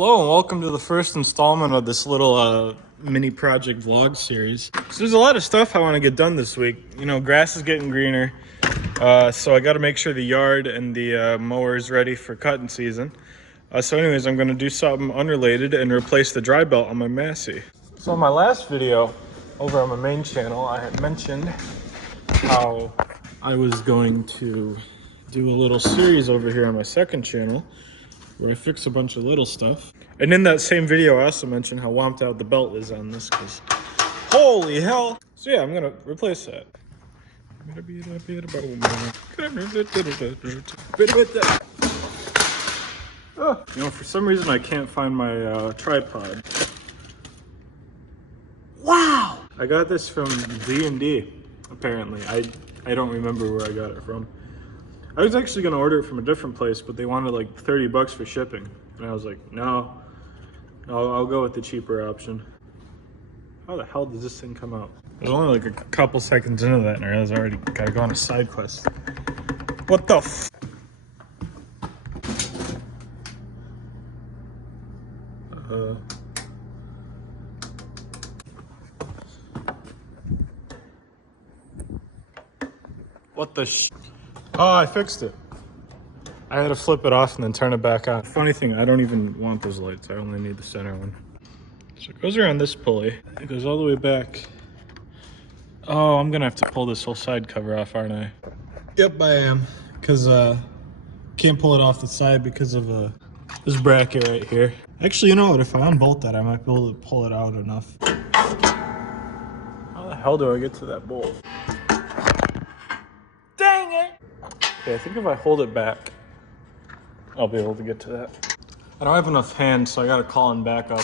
Hello and welcome to the first installment of this little mini project vlog series. So there's a lot of stuff I want to get done this week. You know, grass is getting greener, so I got to make sure the yard and the mower is ready for cutting season. So anyways, I'm going to do something unrelated and replace the dry belt on my Massey. So in my last video over on my main channel, I had mentioned how I was going to do a little series over here on my second channel where I fix a bunch of little stuff. And in that same video, I also mentioned how womped out the belt is on this, because holy hell. So yeah, I'm gonna replace that. You know, for some reason I can't find my tripod. Wow! I got this from D&D, apparently. I don't remember where I got it from. I was actually gonna order it from a different place, but they wanted like 30 bucks for shipping. And I was like, no, I'll go with the cheaper option. How the hell did this thing come out? It was only like a couple seconds into that and I realized I already gotta go on a side quest. What the f? What the sh? Oh, I fixed it. I had to flip it off and then turn it back on. Funny thing, I don't even want those lights. I only need the center one. So it goes around this pulley. It goes all the way back. Oh, I'm gonna have to pull this whole side cover off, aren't I? Yep, I am. Because can't pull it off the side because of this bracket right here. Actually, you know what? If I unbolt that, I might be able to pull it out enough. How the hell do I get to that bolt? Dang it! Okay, I think if I hold it back, I'll be able to get to that. I don't have enough hands, so I gotta call him back up.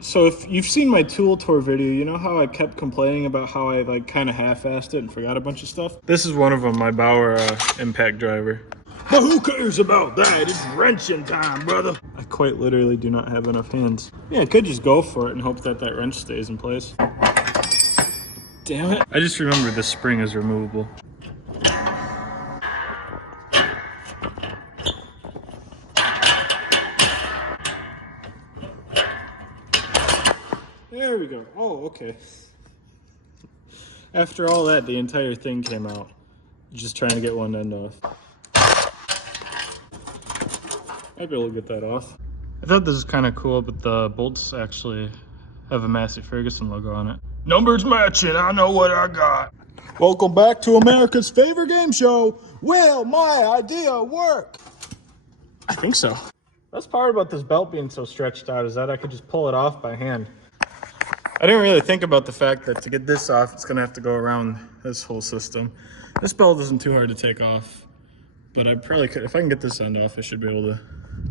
So if you've seen my tool tour video, you know how I kept complaining about how I like kind of half-assed it and forgot a bunch of stuff? This is one of them, my Bauer impact driver. But who cares about that? It's wrenching time, brother. I quite literally do not have enough hands. Yeah, I could just go for it and hope that that wrench stays in place. Damn it. I just remembered the spring is removable. There we go. Oh, okay. After all that, the entire thing came out. Just trying to get one end off. Might be able to get that off. I thought this was kind of cool, but the bolts actually have a Massey Ferguson logo on it. Numbers matching, I know what I got. Welcome back to America's favorite game show. Will my idea work? I think so. Best part about this belt being so stretched out is that I could just pull it off by hand. I didn't really think about the fact that to get this off, it's gonna have to go around this whole system. This belt isn't too hard to take off, but I probably could, if I can get this end off, I should be able to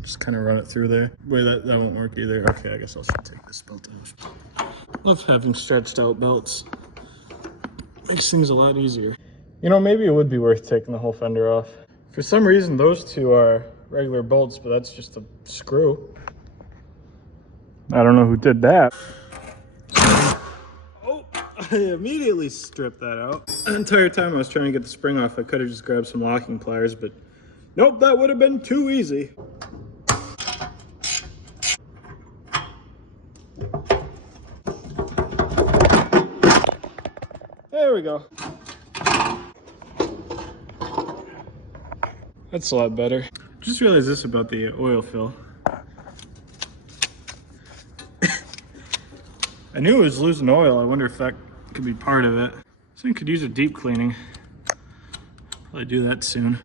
just kind of run it through there. Wait, that won't work either. Okay, I guess I'll just take this belt off. Love having stretched out belts. Makes things a lot easier. You know, maybe it would be worth taking the whole fender off. For some reason, those two are regular bolts, but that's just a screw. I don't know who did that. Oh, I immediately stripped that out. The entire time I was trying to get the spring off, I could have just grabbed some locking pliers, but nope, that would have been too easy. There we go. That's a lot better. Just realized this about the oil fill. I knew it was losing oil. I wonder if that could be part of it. This thing could use a deep cleaning. Probably do that soon.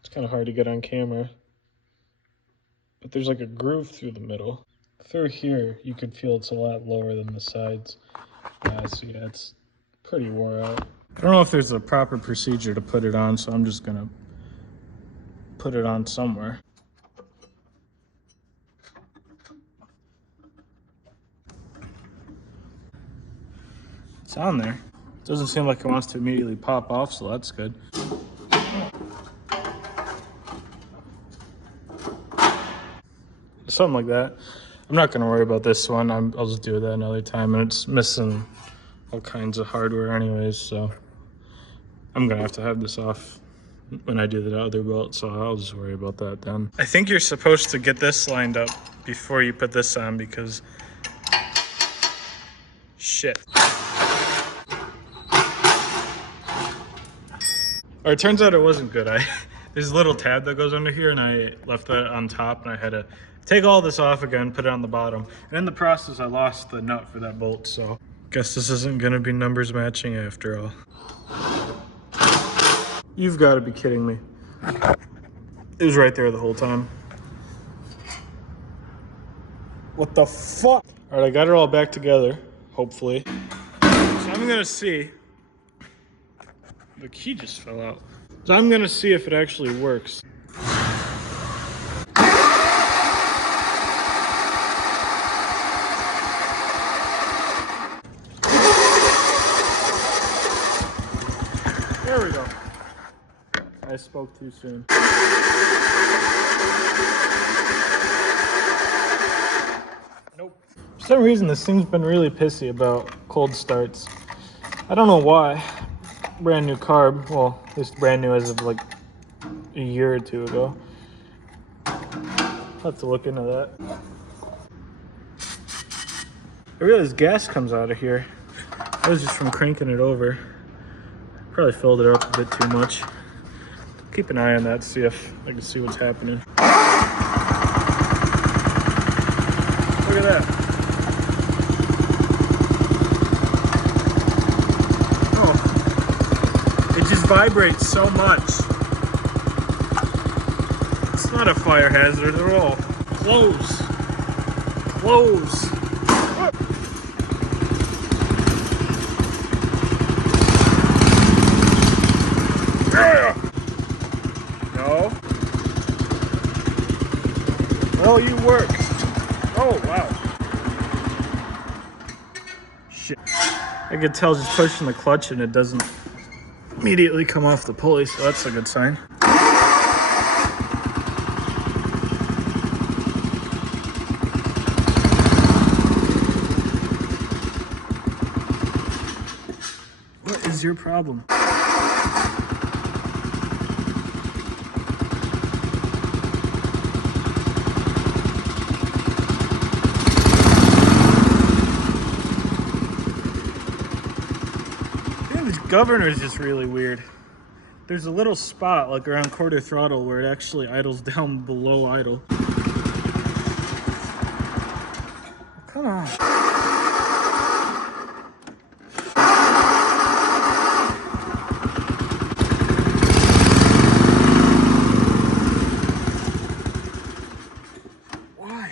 It's kind of hard to get on camera, but there's like a groove through the middle. Through here, you could feel it's a lot lower than the sides. So yeah, it's pretty wore out. I don't know if there's a proper procedure to put it on, so I'm just gonna put it on somewhere. It's on there. It doesn't seem like it wants to immediately pop off, so that's good. Something like that. I'm not gonna worry about this one. I'll just do that another time, and it's missing all kinds of hardware anyways, so I'm gonna have to have this off when I do the other bolt, so I'll just worry about that then. I think you're supposed to get this lined up before you put this on because shit. Or it turns out it wasn't good. There's a little tab that goes under here and I left that on top and I had to take all this off again, put it on the bottom. And in the process, I lost the nut for that bolt, so guess this isn't gonna be numbers matching after all. You've gotta be kidding me. It was right there the whole time. What the fuck? All right, I got it all back together, hopefully. So I'm gonna see. The key just fell out. So I'm gonna see if it actually works. There we go. I spoke too soon. Nope. For some reason, this thing's been really pissy about cold starts. I don't know why. Brand new carb. Well, at least brand new as of like a year or two ago. I'll have to look into that. I realize gas comes out of here. That was just from cranking it over. Probably filled it up a bit too much. Keep an eye on that, see if I can see what's happening. Look at that. Oh, it just vibrates so much. It's not a fire hazard at all. Close. Close. Yeah. No. No, you work. Oh, wow. Shit. I could tell just pushing the clutch and it doesn't immediately come off the pulley, so that's a good sign. What is your problem? Governor is just really weird. There's a little spot like around quarter throttle where it actually idles down below idle. Come on. Why?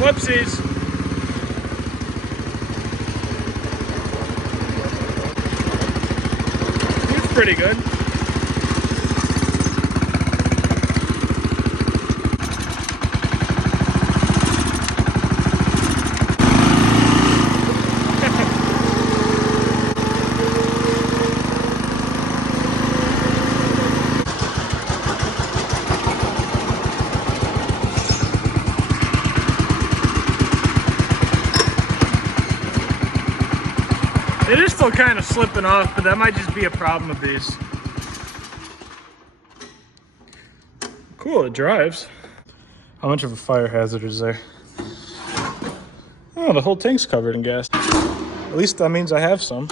Whoopsies. It's pretty good. It is still kind of slipping off, but that might just be a problem with these. Cool, it drives. How much of a fire hazard is there? Oh, the whole tank's covered in gas. At least that means I have some.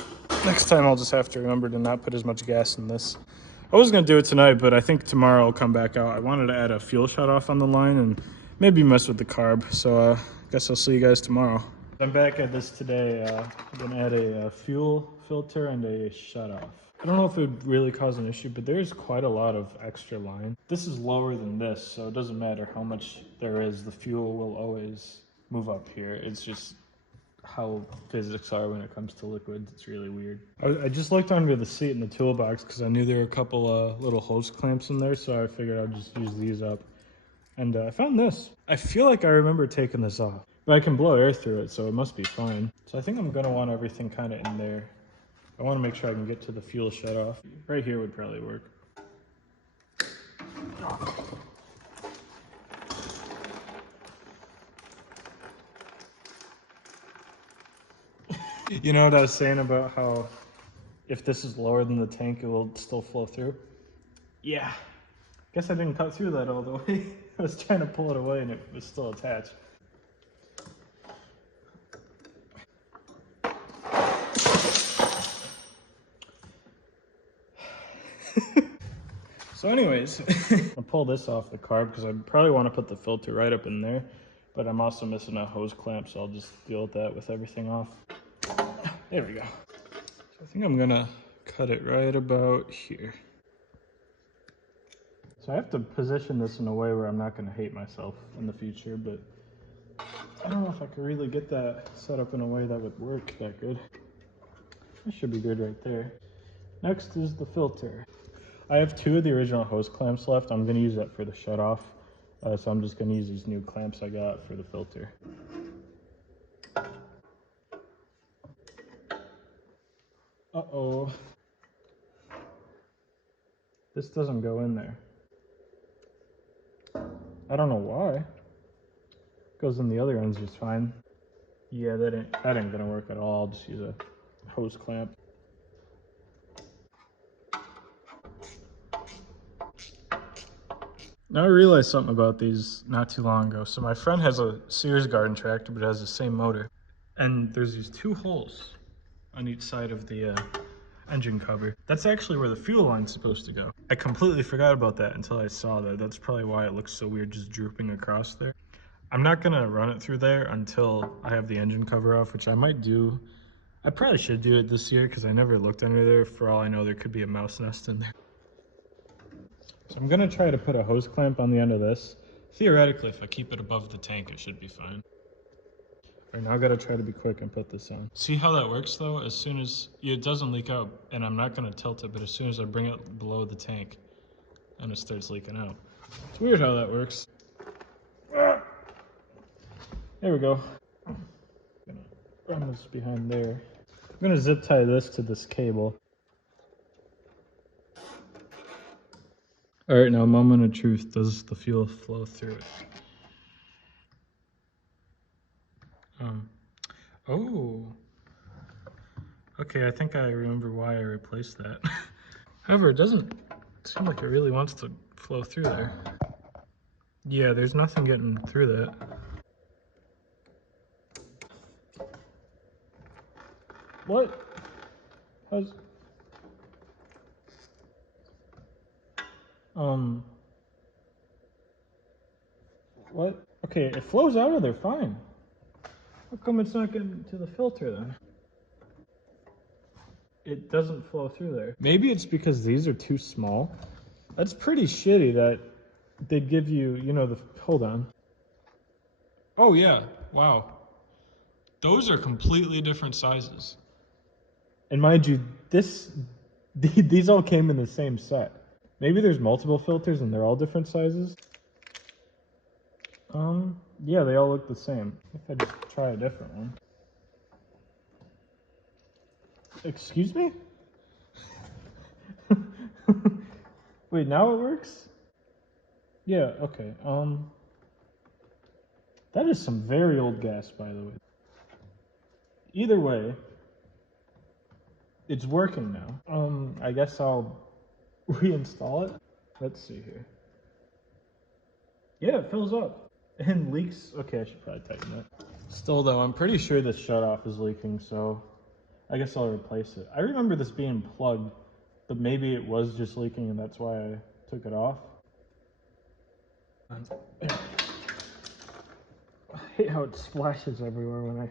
Next time I'll just have to remember to not put as much gas in this. I was gonna do it tonight, but I think tomorrow I'll come back out. I wanted to add a fuel shutoff on the line and maybe mess with the carb. So I guess I'll see you guys tomorrow. I'm back at this today. I'm gonna add a fuel filter and a shutoff. I don't know if it would really cause an issue, but there's quite a lot of extra line. This is lower than this, so it doesn't matter how much there is. The fuel will always move up here. It's just how physics are when it comes to liquids. It's really weird. I just looked under the seat in the toolbox because I knew there were a couple little hose clamps in there, so I figured I'd just use these up. And I found this. I feel like I remember taking this off. But I can blow air through it, so it must be fine. So I think I'm gonna want everything kind of in there. I want to make sure I can get to the fuel shutoff. Right here would probably work. You know what I was saying about how if this is lower than the tank, it will still flow through? Yeah. Guess I didn't cut through that all the way. I was trying to pull it away and it was still attached. So anyways, I'll pull this off the carb because I probably want to put the filter right up in there, but I'm also missing a hose clamp, so I'll just deal with that with everything off. There we go. So I think I'm gonna cut it right about here. So I have to position this in a way where I'm not gonna hate myself in the future, but I don't know if I could really get that set up in a way that would work that good. That should be good right there. Next is the filter. I have 2 of the original hose clamps left. I'm gonna use that for the shutoff. So I'm just gonna use these new clamps I got for the filter. Uh-oh. This doesn't go in there. I don't know why. Goes in the other ends just fine. Yeah, that ain't gonna work at all. I'll just use a hose clamp. Now I realized something about these not too long ago. So my friend has a Sears garden tractor, but it has the same motor. And there's these 2 holes on each side of the engine cover. That's actually where the fuel line's supposed to go. I completely forgot about that until I saw that. That's probably why it looks so weird just drooping across there. I'm not gonna run it through there until I have the engine cover off, which I might do. I probably should do it this year because I never looked under there. For all I know, there could be a mouse nest in there. So I'm gonna try to put a hose clamp on the end of this. Theoretically, if I keep it above the tank, it should be fine. All right, now I gotta try to be quick and put this on. See how that works though? As soon as, it doesn't leak out, and I'm not gonna tilt it, but as soon as I bring it below the tank, and it starts leaking out. It's weird how that works. There we go. I'm gonna run this behind there. I'm gonna zip tie this to this cable. All right, now moment of truth. Does the fuel flow through it? Oh. Okay, I think I remember why I replaced that. However, it doesn't seem like it really wants to flow through there. Yeah, there's nothing getting through that. What? How's... What? Okay, it flows out of there fine. How come it's not getting to the filter then? It doesn't flow through there. Maybe it's because these are too small. That's pretty shitty that they'd give you, you know, hold on. Oh yeah, wow. Those are completely different sizes. And mind you, these all came in the same set. Maybe there's multiple filters and they're all different sizes. Yeah, they all look the same. If I just try a different one. Excuse me? Wait, now it works? Yeah, okay. That is some very old gas, by the way. Either way, it's working now. I guess I'll reinstall it. Let's see here. Yeah, it fills up. And leaks. Okay, I should probably tighten that. Still though, I'm pretty sure this shutoff is leaking, so I guess I'll replace it. I remember this being plugged, but maybe it was just leaking and that's why I took it off. I hate how it splashes everywhere when I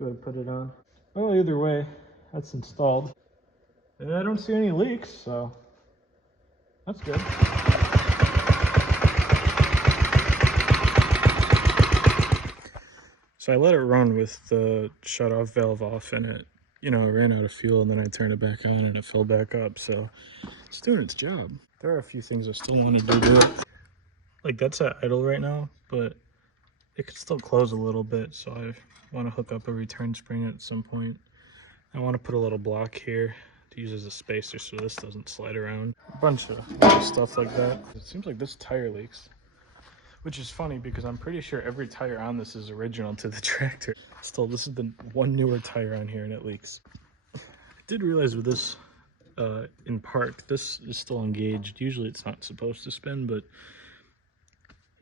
go to put it on. Well, either way, that's installed. And I don't see any leaks, so that's good. So I let it run with the shutoff valve off and it, you know, ran out of fuel and then I turned it back on and it filled back up. So it's doing its job. There are a few things I still want to do to it. Like that's at idle right now, but it could still close a little bit. So I want to hook up a return spring at some point. I want to put a little block here to use as a spacer so this doesn't slide around. A bunch of stuff like that. It seems like this tire leaks, which is funny because I'm pretty sure every tire on this is original to the tractor. Still, this is the one newer tire on here and it leaks. I did realize with this in park, this is still engaged. Usually it's not supposed to spin, but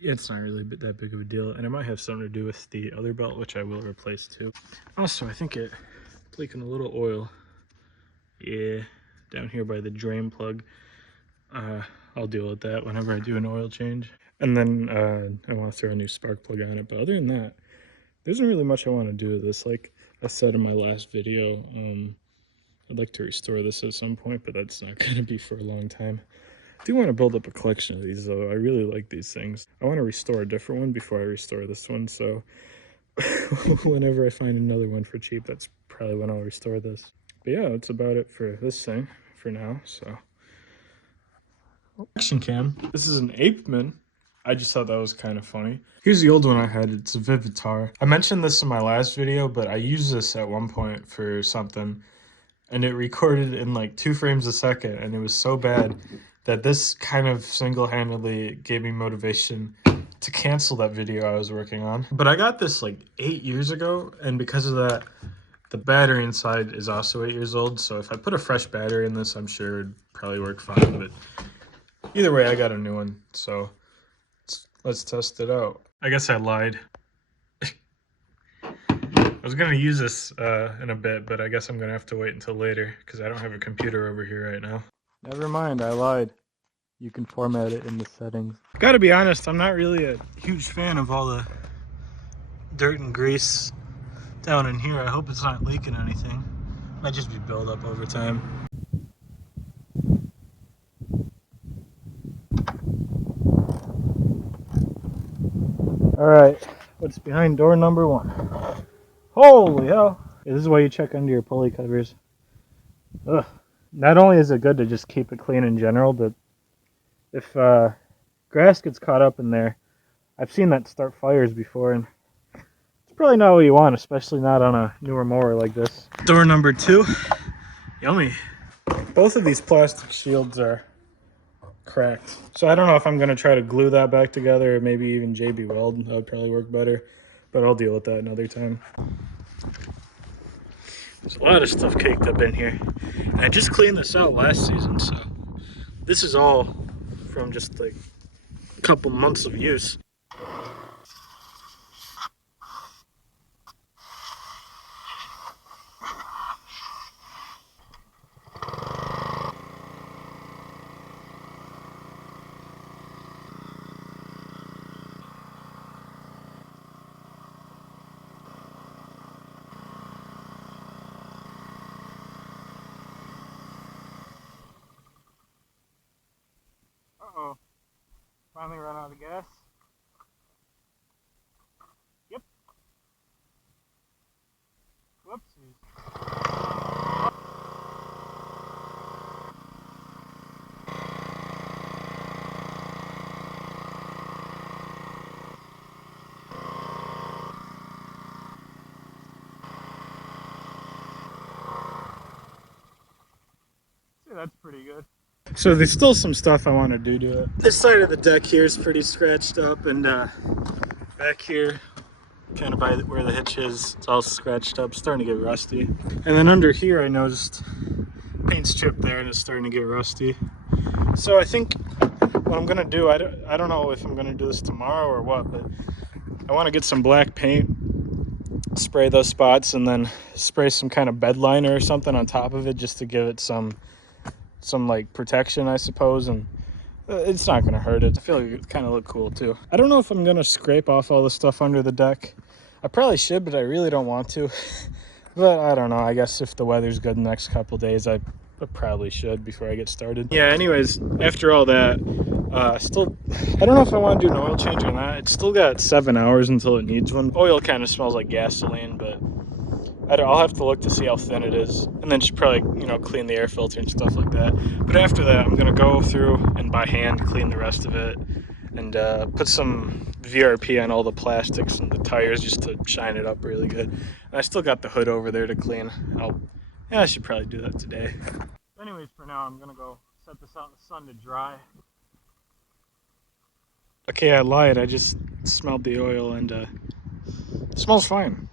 it's not really that big of a deal. And it might have something to do with the other belt, which I will replace too. Also, I think it's leaking a little oil. Yeah, down here by the drain plug. I'll deal with that whenever I do an oil change. And then I want to throw a new spark plug on it. But other than that, there isn't really much I want to do with this. Like I said in my last video, I'd like to restore this at some point, but that's not going to be for a long time. I do want to build up a collection of these, though. I really like these things. I want to restore a different one before I restore this one, so whenever I find another one for cheap, that's probably when I'll restore this. But yeah, that's about it for this thing for now, so. Action cam. This is an Apeman. I just thought that was kind of funny. Here's the old one I had. It's a Vivitar. I mentioned this in my last video, but I used this at one point for something, and it recorded in like 2 frames a second, and it was so bad that this kind of single-handedly gave me motivation to cancel that video I was working on. But I got this like 8 years ago, and because of that, the battery inside is also 8 years old, so if I put a fresh battery in this, I'm sure it'd probably work fine, but either way, I got a new one, so let's test it out. I guess I lied. I was gonna use this in a bit, but I guess I'm gonna have to wait until later because I don't have a computer over here right now. Never mind, I lied. You can format it in the settings. Gotta be honest, I'm not really a huge fan of all the dirt and grease down in here. I hope it's not leaking anything. Might just be buildup over time. Alright, what's behind door number 1? Holy hell! Yeah, this is why you check under your pulley covers. Ugh. Not only is it good to just keep it clean in general, but if grass gets caught up in there, I've seen that start fires before, and it's probably not what you want, especially not on a newer mower like this. Door number 2. Yummy. Both of these plastic shields are cracked. So I don't know if I'm going to try to glue that back together, or maybe even JB Weld. That would probably work better, but I'll deal with that another time. There's a lot of stuff caked up in here. And I just cleaned this out last season, so this is all from just like a couple months of use. Uh-oh. Finally run out of gas. Yep. Whoopsies. See, that's pretty good. So there's still some stuff I want to do to it. This side of the deck here is pretty scratched up, and back here, kind of by where the hitch is, it's all scratched up, starting to get rusty. And then under here I noticed paint's chipped there and it's starting to get rusty. So I think what I'm gonna do, I don't know if I'm gonna do this tomorrow or what, but I want to get some black paint, spray those spots, and then spray some kind of bed liner or something on top of it just to give it some like protection, I suppose, and it's not gonna hurt it. I feel like it kind of look cool too. I don't know if I'm gonna scrape off all the stuff under the deck. I probably should, but I really don't want to. But I don't know, I guess if the weather's good the next couple days, I probably should before I get started. Yeah, anyways, after all that, still, I don't know if I want to do an oil change or not. It's still got 7 hours until it needs one. Oil kind of smells like gasoline, but I'll have to look to see how thin it is, and then should probably, you know, clean the air filter and stuff like that. But after that, I'm gonna go through and by hand clean the rest of it, and put some VRP on all the plastics and the tires just to shine it up really good. And I still got the hood over there to clean. I should probably do that today. Anyways, for now, I'm gonna go set this out in the sun to dry. Okay, I lied. I just smelled the oil and it smells fine.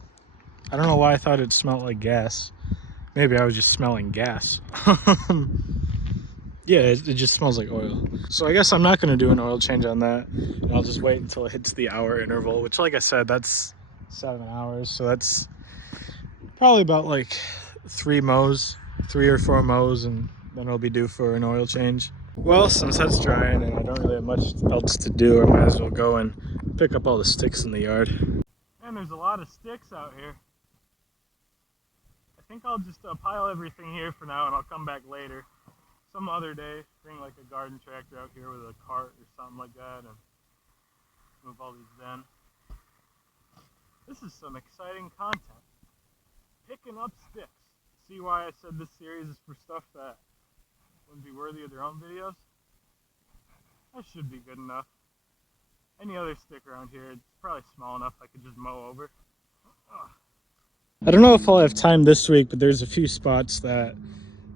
I don't know why I thought it smelled like gas. Maybe I was just smelling gas. Yeah, it just smells like oil. So I guess I'm not gonna do an oil change on that. And I'll just wait until it hits the hour interval, which, like I said, that's 7 hours. So that's probably about like 3 or 4 mows, and then I'll be due for an oil change. Well, since that's drying and I don't really have much else to do, I might as well go and pick up all the sticks in the yard. And there's a lot of sticks out here. I think I'll just pile everything here for now, and I'll come back later. Some other day, bring like a garden tractor out here with a cart or something like that and move all these in. This is some exciting content. Picking up sticks. See why I said this series is for stuff that wouldn't be worthy of their own videos? That should be good enough. Any other stick around here, it's probably small enough I could just mow over. I don't know if I'll have time this week, but there's a few spots that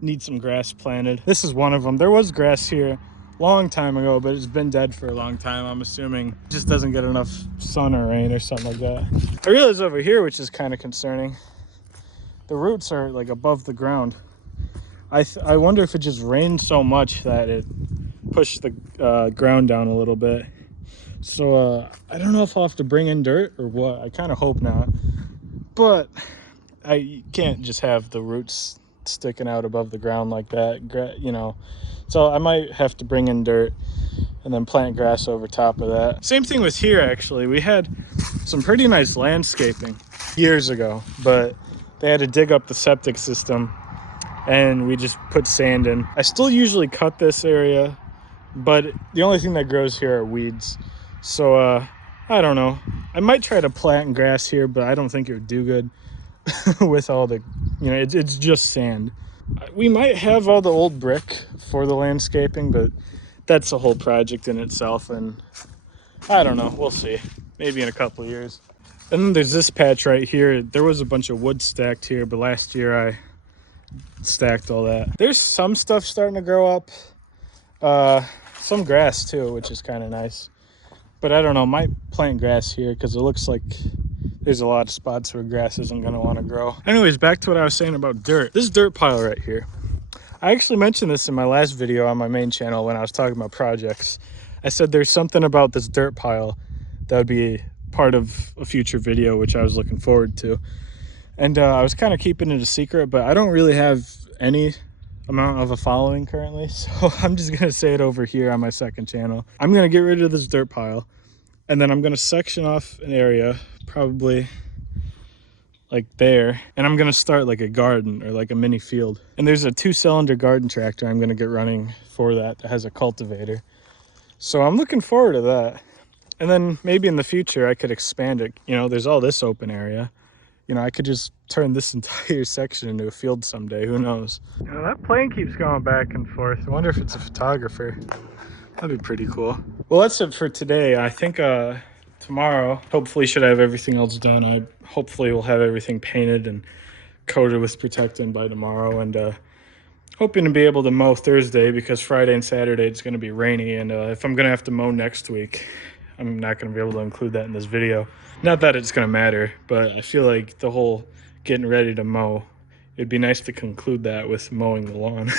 need some grass planted. This is one of them. There was grass here a long time ago, but it's been dead for a long time. I'm assuming it just doesn't get enough sun or rain or something like that. I realize over here, which is kind of concerning, the roots are like above the ground. I wonder if it just rained so much that it pushed the ground down a little bit. So I don't know if I'll have to bring in dirt or what. I kind of hope not. But I can't just have the roots sticking out above the ground like that, you know. So I might have to bring in dirt and then plant grass over top of that. Same thing with here, actually. We had some pretty nice landscaping years ago, but they had to dig up the septic system and we just put sand in. I still usually cut this area, but the only thing that grows here are weeds. So I don't know. I might try to plant grass here, but I don't think it would do good with all the, you know, it's just sand. We might have all the old brick for the landscaping, but that's a whole project in itself, and I don't know. We'll see. Maybe in a couple of years. And then there's this patch right here. There was a bunch of wood stacked here, but last year I stacked all that. There's some stuff starting to grow up. Some grass too, which is kind of nice. But I don't know, might plant grass here because it looks like there's a lot of spots where grass isn't going to want to grow. Anyways, back to what I was saying about dirt. This dirt pile right here. I actually mentioned this in my last video on my main channel when I was talking about projects. I said there's something about this dirt pile that would be part of a future video, which I was looking forward to. And I was kind of keeping it a secret, but I don't really have any amount of a following currently. So I'm just going to say it over here on my second channel. I'm going to get rid of this dirt pile. And then I'm going to section off an area, probably like there. And I'm going to start like a garden or like a mini field. And there's a 2-cylinder garden tractor I'm going to get running for that has a cultivator. So I'm looking forward to that. And then maybe in the future I could expand it. You know, there's all this open area. You know, I could just turn this entire section into a field someday. Who knows? You know, that plane keeps going back and forth. I wonder if it's a photographer. That'd be pretty cool. Well, that's it for today. I think tomorrow, hopefully should have everything else done. I hopefully will have everything painted and coated with protectant by tomorrow. And hoping to be able to mow Thursday because Friday and Saturday it's going to be rainy. And if I'm going to have to mow next week, I'm not going to be able to include that in this video. Not that it's going to matter, but I feel like the whole getting ready to mow, it'd be nice to conclude that with mowing the lawn.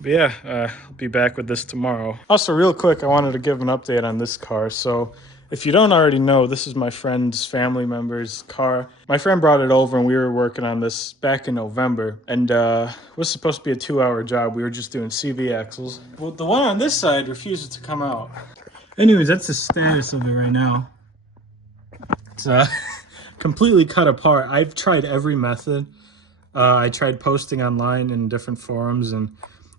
But yeah, I'll be back with this tomorrow. Also, real quick, I wanted to give an update on this car. So if you don't already know, this is my friend's family member's car. My friend brought it over and we were working on this back in November. And it was supposed to be a 2-hour job. We were just doing CV axles. Well, the one on this side refuses to come out. Anyways, that's the status of it right now. It's completely cut apart. I've tried every method. I tried posting online in different forums, and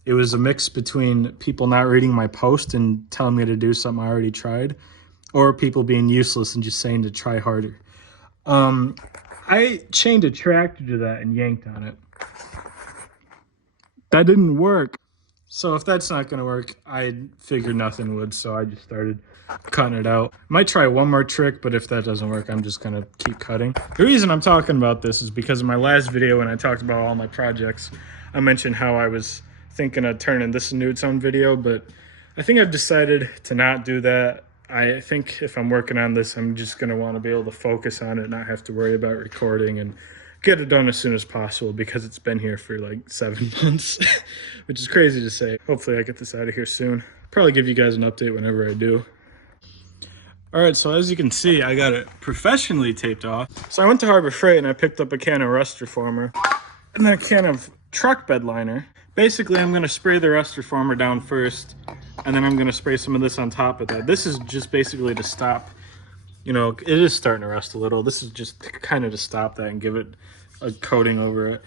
it was a mix between people not reading my post and telling me to do something I already tried, or people being useless and just saying to try harder. I chained a tractor to that and yanked on it. That didn't work. So if that's not going to work, I figured nothing would, so I just started cutting it out. Might try one more trick, but if that doesn't work, I'm just going to keep cutting. The reason I'm talking about this is because in my last video when I talked about all my projects, I mentioned how I was thinking of turning this into its own video, but I think I've decided to not do that. I think if I'm working on this, I'm just going to want to be able to focus on it, not have to worry about recording, and get it done as soon as possible because it's been here for like 7 months, which is crazy to say. Hopefully I get this out of here soon. Probably give you guys an update whenever I do. All right, so as you can see, I got it professionally taped off. So I went to Harbor Freight and I picked up a can of rust reformer and then a can of truck bed liner. Basically, I'm gonna spray the rust reformer down first, and then I'm gonna spray some of this on top of that. This is just basically to stop, you know, it is starting to rust a little. This is just kind of to stop that and give it a coating over it.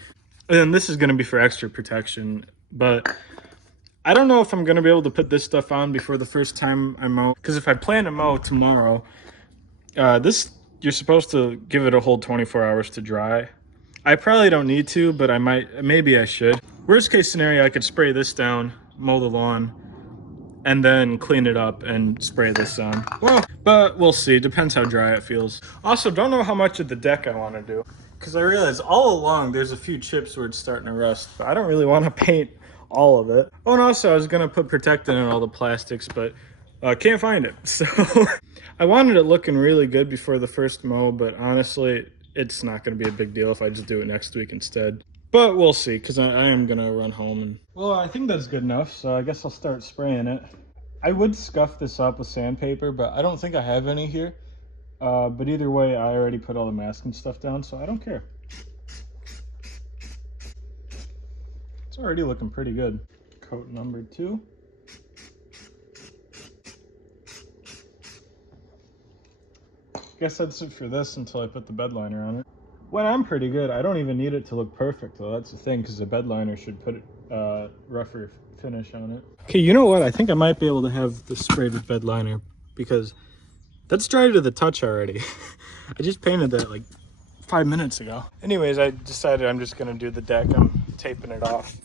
And then this is gonna be for extra protection, but I don't know if I'm gonna be able to put this stuff on before the first time I mow, because if I plan to mow tomorrow, you're supposed to give it a whole 24 hours to dry. I probably don't need to, but I might, maybe I should. Worst case scenario, I could spray this down, mow the lawn, and then clean it up and spray this on. Well, but we'll see. Depends how dry it feels. Also, don't know how much of the deck I want to do, because I realize all along there's a few chips where it's starting to rust, but I don't really want to paint all of it. Oh, and also I was gonna put protectant in all the plastics, but can't find it. So I wanted it looking really good before the first mow, but honestly, it's not gonna be a big deal if I just do it next week instead. But we'll see, because I am gonna run home and, well, I think that's good enough, so I guess I'll start spraying it. I would scuff this up with sandpaper, but I don't think I have any here. But either way, I already put all the masking stuff down, so I don't care. It's already looking pretty good. Coat number 2. Guess that's it for this until I put the bed liner on it. When I'm pretty good, I don't even need it to look perfect though. That's the thing, because the bed liner should put rougher finish on it. Okay, you know what? I think I might be able to have the sprayed with bed liner, because that's dried to the touch already. I just painted that like 5 minutes ago. Anyways, I decided I'm just gonna do the deck. I'm taping it off.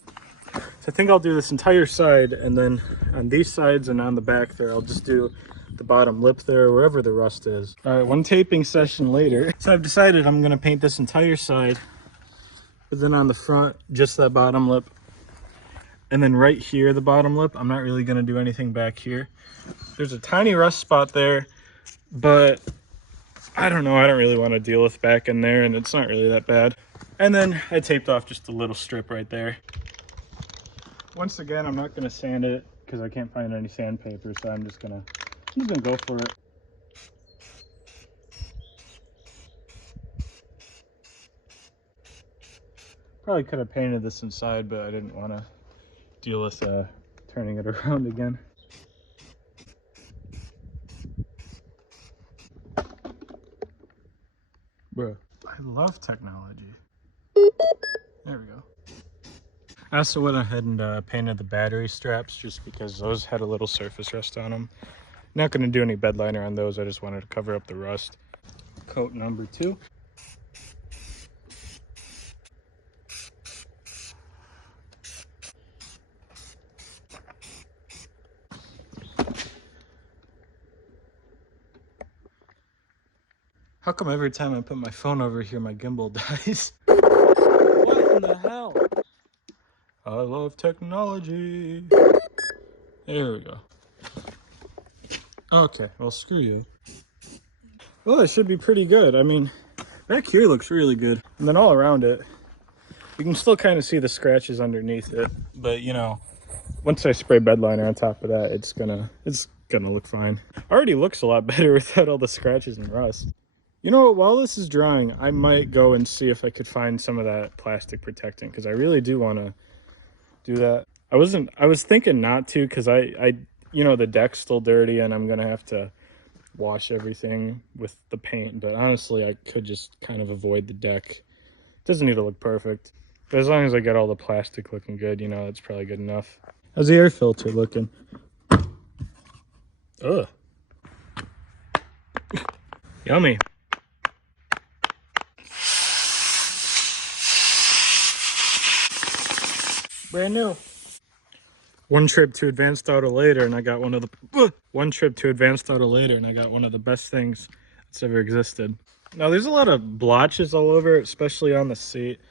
So I think I'll do this entire side, and then on these sides and on the back there, I'll just do the bottom lip there, wherever the rust is. All right, one taping session later. So I've decided I'm gonna paint this entire side, but then on the front, just that bottom lip. And then right here, the bottom lip, I'm not really gonna do anything back here. There's a tiny rust spot there, but I don't know, I don't really wanna deal with back in there, and it's not really that bad. And then I taped off just a little strip right there. Once again, I'm not gonna sand it because I can't find any sandpaper, so I'm just gonna go for it. Probably could have painted this inside, but I didn't want to deal with turning it around again. Bruh, I love technology. There we go. I also went ahead and painted the battery straps just because those had a little surface rust on them. Not going to do any bed liner on those, I just wanted to cover up the rust. Coat number 2. How come every time I put my phone over here, my gimbal dies? What in the hell? I love technology. There we go. Okay, well, screw you. Well, it should be pretty good. I mean, back here looks really good. And then all around it, you can still kind of see the scratches underneath it. But, you know, once I spray bed liner on top of that, it's gonna look fine. Already looks a lot better without all the scratches and rust. You know what, while this is drying, I might go and see if I could find some of that plastic protectant, because I really do want to do that. I was thinking not to, because I you know, the deck's still dirty and I'm gonna have to wash everything with the paint, but honestly I could just kind of avoid the deck. It doesn't need to look perfect, but as long as I get all the plastic looking good, you know, that's probably good enough. How's the air filter looking? Ugh. Yummy. Brand new. One trip to Advanced Auto later, and I got one of the best things that's ever existed. Now there's a lot of blotches all over, especially on the seat.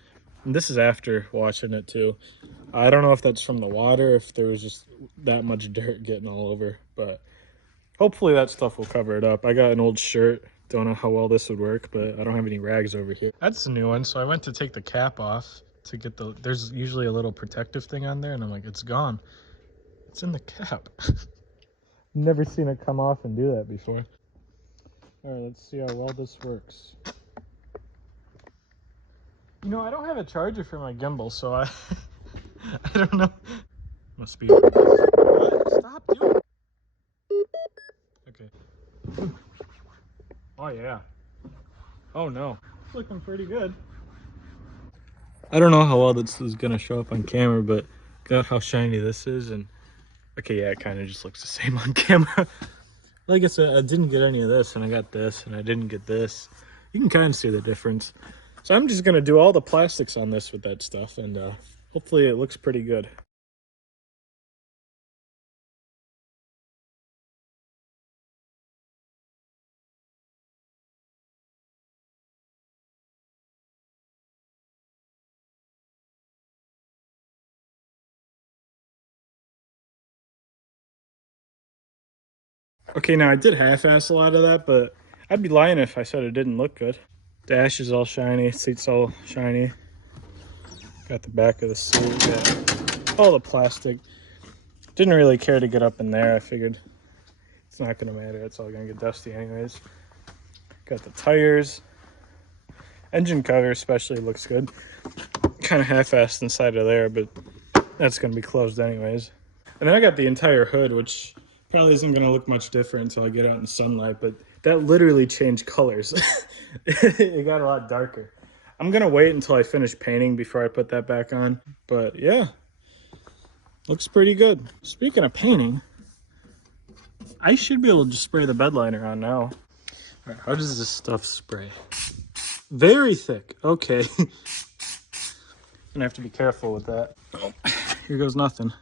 And this is after washing it too. I don't know if that's from the water, if there was just that much dirt getting all over, but hopefully that stuff will cover it up. I got an old shirt. Don't know how well this would work, but I don't have any rags over here. That's a new one. So I went to take the cap off to get there's usually a little protective thing on there, and I'm like, it's gone. It's in the cap. Never seen it come off and do that before. All right, let's see how well this works. You know, I don't have a charger for my gimbal, so I don't know. Must be. What? Stop doing it. Okay. Oh yeah. Oh no. It's looking pretty good. I don't know how well this is gonna show up on camera, but got how shiny this is, and okay, yeah, it kind of just looks the same on camera. Like I said, I didn't get any of this, and I got this, and I didn't get this. You can kind of see the difference. So I'm just gonna do all the plastics on this with that stuff, and hopefully it looks pretty good. Okay, now I did half-ass a lot of that, but I'd be lying if I said it didn't look good. Dash is all shiny, seat's all shiny. Got the back of the seat, got all the plastic. Didn't really care to get up in there. I figured it's not gonna matter, it's all gonna get dusty anyways. Got the tires. Engine cover especially looks good. Kind of half-assed inside of there, but that's gonna be closed anyways. And then I got the entire hood, which probably isn't going to look much different until I get out in the sunlight, but that literally changed colors. It got a lot darker. I'm going to wait until I finish painting before I put that back on, but yeah, looks pretty good. Speaking of painting, I should be able to just spray the bed liner on now. All right, how does this stuff spray? Very thick. Okay. Gonna have to be careful with that. Oh, here goes nothing.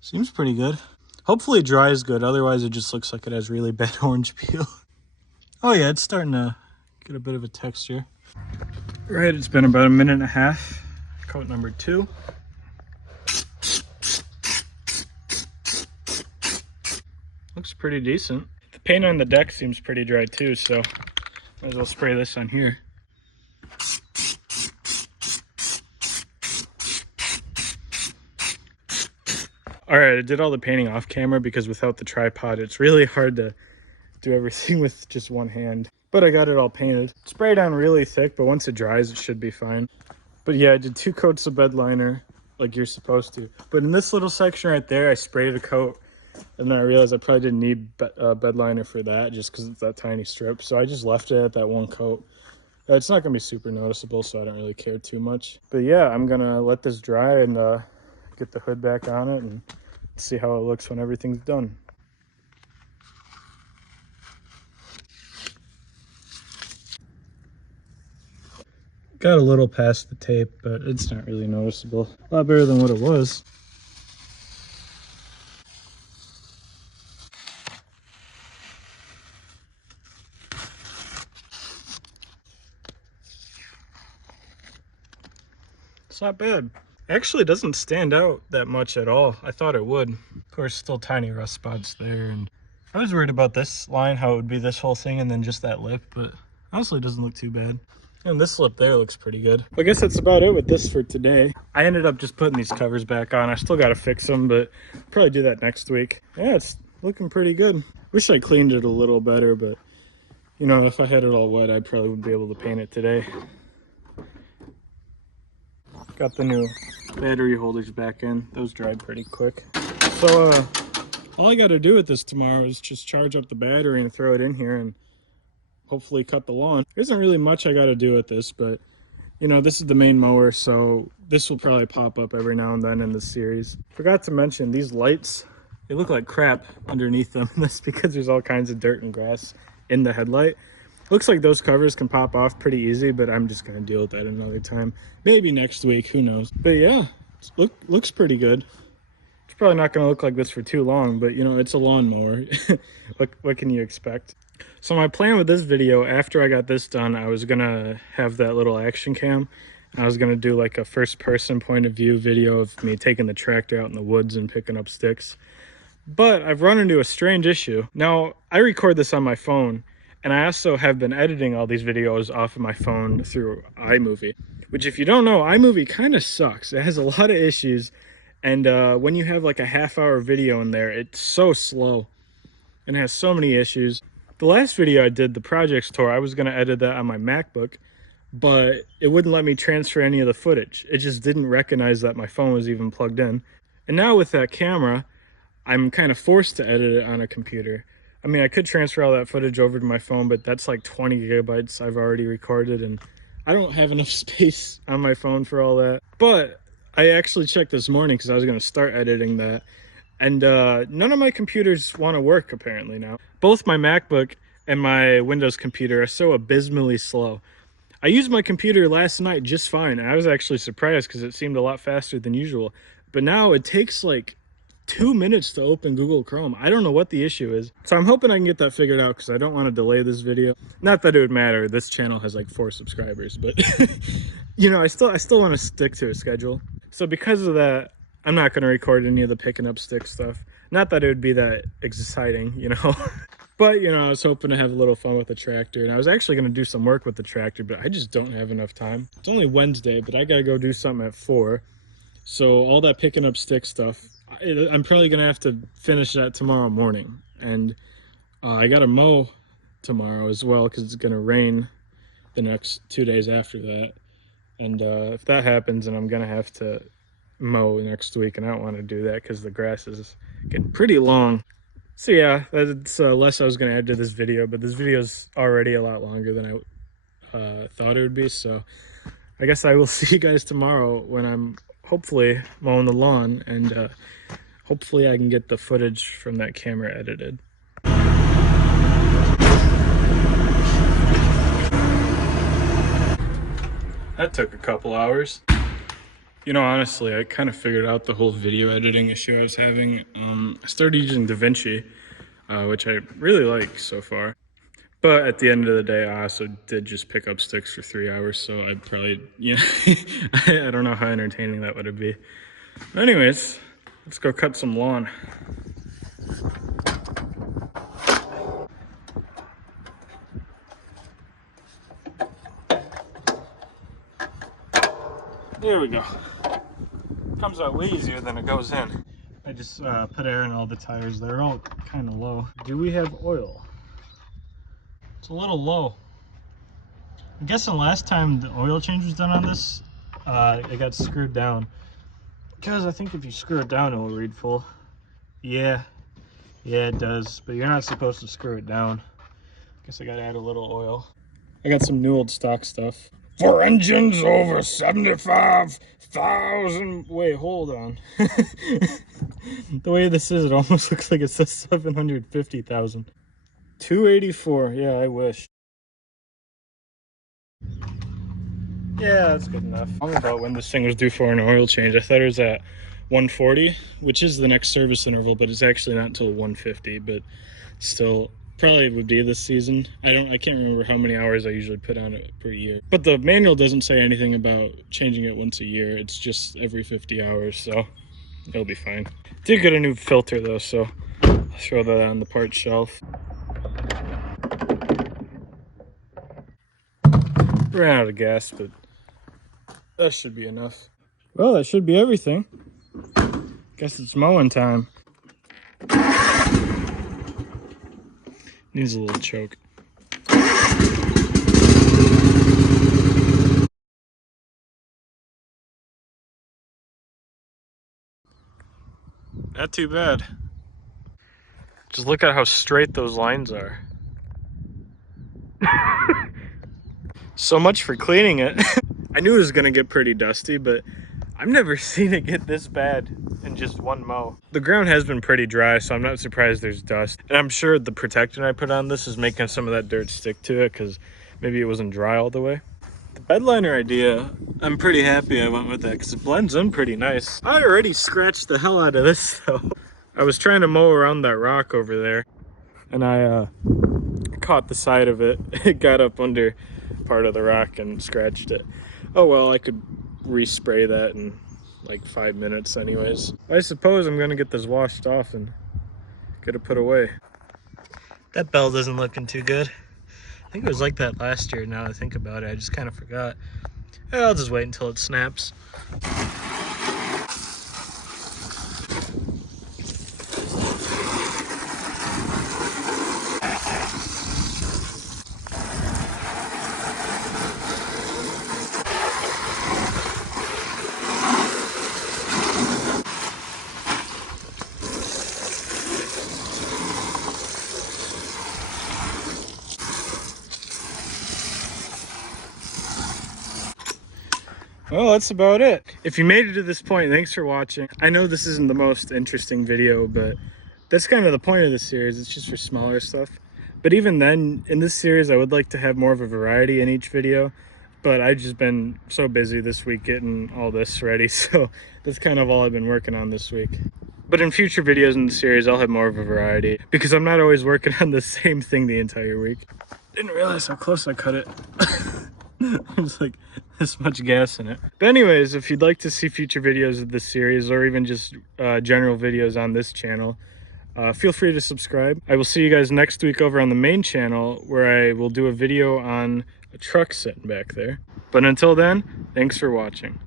Seems pretty good. Hopefully it dries good, otherwise it just looks like it has really bad orange peel. Oh yeah, it's starting to get a bit of a texture. Right, it's been about a minute and a half. Coat number 2. Looks pretty decent. The paint on the deck seems pretty dry too, so might as well spray this on here. All right, I did all the painting off camera because without the tripod, it's really hard to do everything with just one hand. But I got it all painted. Sprayed on really thick, but once it dries, it should be fine. But yeah, I did 2 coats of bed liner like you're supposed to. But in this little section right there, I sprayed a coat, and then I realized I probably didn't need bed liner for that just because it's that tiny strip. So I just left it at that 1 coat. It's not gonna be super noticeable, so I don't really care too much. But yeah, I'm gonna let this dry and get the hood back on it and see how it looks when everything's done. Got a little past the tape, but it's not really noticeable. A lot better than what it was. It's not bad. Actually, it doesn't stand out that much at all. I thought it would. Of course, still tiny rust spots there, and I was worried about this line, how it would be this whole thing and then just that lip, but honestly, it doesn't look too bad. And this lip there looks pretty good. I guess that's about it with this for today. I ended up just putting these covers back on. I still got to fix them, but I'll probably do that next week. Yeah, it's looking pretty good. Wish I cleaned it a little better, but you know, if I had it all wet, I probably would be able to paint it today. Got the new battery holders back in. Those dried pretty quick. So all I got to do with this tomorrow is just charge up the battery and throw it in here and hopefully cut the lawn. There isn't really much I got to do with this, but you know, this is the main mower, so this will probably pop up every now and then in this series. Forgot to mention these lights, they look like crap underneath them. That's because there's all kinds of dirt and grass in the headlight. Looks like those covers can pop off pretty easy, but I'm just gonna deal with that another time. Maybe next week, who knows. But yeah, looks pretty good. probably not going to look like this for too long, but you know, it's a lawnmower. What can you expect? So my plan with this video, after I got this done, I was going to have that little action cam. I was going to do like a first person point of view video of me taking the tractor out in the woods and picking up sticks. But I've run into a strange issue. Now, I record this on my phone, and I also have been editing all these videos off of my phone through iMovie, which if you don't know, iMovie kind of sucks. It has a lot of issues, and when you have like a half-hour video in there, it's so slow and has so many issues. The last video I did, the projects tour, I was going to edit that on my MacBook, but it wouldn't let me transfer any of the footage. It just didn't recognize that my phone was even plugged in. And now with that camera, I'm kind of forced to edit it on a computer. I mean, I could transfer all that footage over to my phone, but that's like 20 gigabytes I've already recorded, and I don't have enough space on my phone for all that. But I actually checked this morning because I was going to start editing that, and none of my computers want to work apparently now. Both my MacBook and my Windows computer are so abysmally slow. I used my computer last night just fine, and I was actually surprised because it seemed a lot faster than usual. But now it takes like 2 minutes to open Google Chrome. I don't know what the issue is. So I'm hoping I can get that figured out because I don't want to delay this video. Not that it would matter. This channel has like 4 subscribers, but you know, I still want to stick to a schedule. So because of that, I'm not going to record any of the picking up stick stuff. Not that it would be that exciting, you know. But, you know, I was hoping to have a little fun with the tractor, and I was actually going to do some work with the tractor, but I just don't have enough time. It's only Wednesday, but I got to go do something at 4. So all that picking up stick stuff, I'm probably going to have to finish that tomorrow morning. And I got to mow tomorrow as well because it's going to rain the next 2 days after that. And if that happens, then I'm going to have to mow next week, and I don't want to do that because the grass is getting pretty long. So yeah, that's less I was going to add to this video, but this video is already a lot longer than I thought it would be. So I guess I will see you guys tomorrow when I'm hopefully mowing the lawn, and hopefully I can get the footage from that camera edited. That took a couple hours. You know, honestly, I kind of figured out the whole video editing issue I was having. I started using DaVinci, which I really like so far. But at the end of the day, I also did just pick up sticks for 3 hours, so I'd probably, you know, I don't know how entertaining that would be. But anyways, let's go cut some lawn. There we go. Comes out way easier than it goes in. I just put air in all the tires. They're all kind of low. Do we have oil? It's a little low. I'm guessing last time the oil change was done on this, it got screwed down. Because I think if you screw it down, it will read full. Yeah, it does. But you're not supposed to screw it down. Guess I gotta add a little oil. I got some new old stock stuff. For engines over 75,000. Wait, hold on. The way this is, it almost looks like it says 750,000. 284. Yeah, I wish. Yeah, that's good enough. I'm about when this thing was due for an oil change. I thought it was at 140, which is the next service interval, but it's actually not until 150. But still, probably would be this season. I can't remember how many hours I usually put on it per year. But the manual doesn't say anything about changing it once a year. It's just every 50 hours, so it'll be fine. Did get a new filter though, so I'll throw that on the parts shelf. Ran out of gas, but that should be enough. Well, that should be everything. Guess it's mowing time. Needs a little choke. Not too bad. Just look at how straight those lines are. So much for cleaning it. I knew it was gonna get pretty dusty, but I've never seen it get this bad in just one mow. The ground has been pretty dry, so I'm not surprised there's dust. And I'm sure the protectant I put on this is making some of that dirt stick to it because maybe it wasn't dry all the way. The Bedliner idea, I'm pretty happy I went with that because it blends in pretty nice. I already scratched the hell out of this though. I was trying to mow around that rock over there and I caught the side of it. It got up under part of the rock and scratched it. Oh well, I could respray that in like 5 minutes anyways. I suppose I'm gonna get this washed off and get it put away. That bell isn't looking too good. I think it was like that last year now I think about it. I just kind of forgot. I'll just wait until it snaps. Well, that's about it. If you made it to this point, thanks for watching. I know this isn't the most interesting video, but that's kind of the point of this series. It's just for smaller stuff. But even then, in this series, I would like to have more of a variety in each video. But I've just been so busy this week getting all this ready. So that's kind of all I've been working on this week. But in future videos in the series, I'll have more of a variety because I'm not always working on the same thing the entire week. Didn't realize how close I cut it. There's like this much gas in it. But anyways, if you'd like to see future videos of this series or even just general videos on this channel, feel free to subscribe. I will see you guys next week over on the main channel where I will do a video on a truck sitting back there. But until then, thanks for watching.